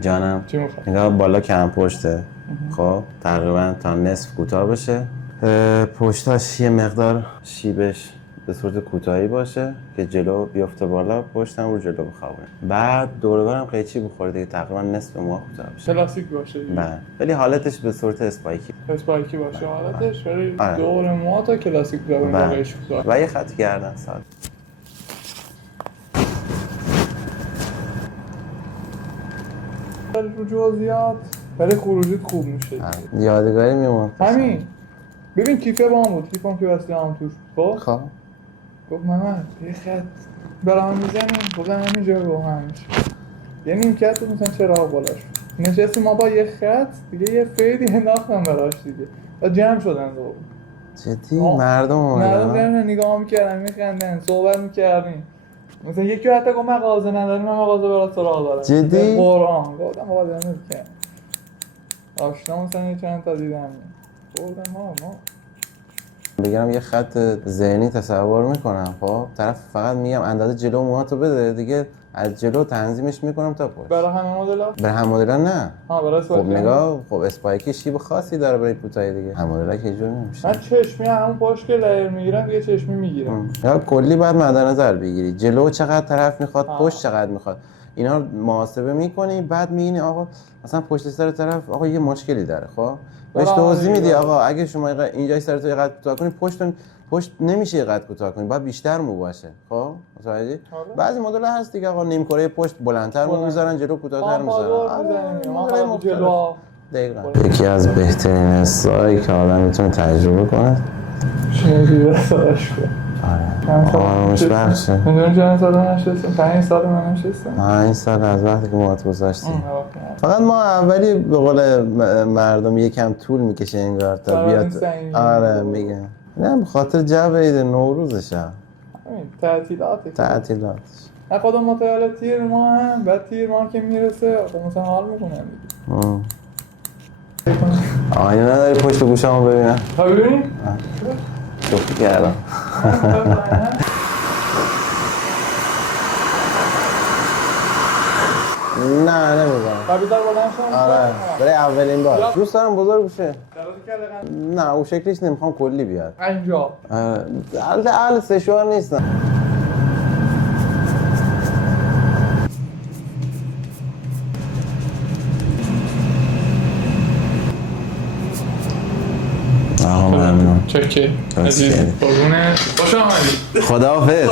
جانم چی میخوای؟ نگاه بالا کم پشته. خب تقریبا تا نصف کوتاه بشه، پشتاش یه مقدار شیبش به صورت کوتاهی باشه که جلو بیفته بالا، پشتم رو جلو بخوابونه. بعد دور و برم قیچی بخوره دیگه، تقریبا نصف ماه کوتاه بشه. کلاسیک باشه دیگه. بله ولی حالتش به صورت اسپایکی. اسپایکی باشه حالتش، ولی آره. دور ما تا کلاسیک داریم بله. واقعیش کوتاه. و یه خط گردن ساده. رو جزئیات برای خروجیت خوب میشه دیگه. یادگاری میمونه. همین ببین کیفه با هم بود، کیفم که واسه هم توش. خب گفت محمد یه خط برام میزنیم، گفتم همینجا رو هم میشه. یه نیمکت بود مثلا چراغ بالاش نشستیم ما با یه خط دیگه، یه فیدی انداختم براش دیگه و جمع شدن دور. جدی مردم دارن نگاه میکردن میخندن صحبت میکردیم. مثلا یکی حتی گفت من مغازه ندارم، من مغازه برات سراغ دارم. جدی؟ قرآن گفتم مغازه نمیکنم. آشنا مثلا یه چند تا دیدم گفتم ما بگم یه خط ذهنی تصور میکنم. خب طرف فقط میگم اندازه جلو موهاتو بده دیگه، از جلو تنظیمش میکنم تا پشت. برای همه مدل‌ها؟ برای هم مدل‌ها نه. برای خب نگاه، خب اسپایکی شیب خاصی داره برای کوتاهی دیگه. هم مدل‌ها که اینجوری نمیشه. من چشمی همون پشت که لایر میگیرم دیگه چشمی میگیرم. یا کلی باید مد نظر بگیری جلو چقدر طرف میخواد، پشت چقدر میخواد، اینا محاسبه میکنی. بعد میبینی آقا مثلا پشت سر طرف آقا یه مشکلی داره. خب بهش توضیح میدی آقا اگه شما اینجای سر تو قد کوتاه کنی، پشت نمیشه قد کوتاه کنی، باید بیشتر مو باشه. خب متوجهی؟ بعضی مدل هست دیگه آقا نیم کره پشت بلندتر مو میذارن، جلو کوتاه‌تر میذارن. مدل مختلف. دقیقاً یکی از بهترین استایی که آدم میتونه تجربه کنه. شنیدی رسالش کن. آرامش بخشه. میدونی چند سال من نشستم؟ 5 سال من نشستم. 5 سال از وقتی که موهات گذاشتی. فقط ما اولی به قول مردم یکم طول میکشه انگار تا بیاد. آره میگم نه به خاطر جو عید نوروزشه. همین تعطیلاتش. نه خودم متعال تیر ما هم بعد تیر ما که میرسه مثلا حال میکنم دیگه. آینه نداری پشت گوشمو ببینم؟ ببینی؟ شوخی کردم. نه نمیزنم. بیدار بلند شدم. آره برای اولین بار دوست دارم بزرگ بشه. نه اون شکلیش نمیخوام کلی بیاد اینجا. اهل سشوار نیستم. ممنون. چکه عزیز قربونه خوش آمدید. خداحافظ.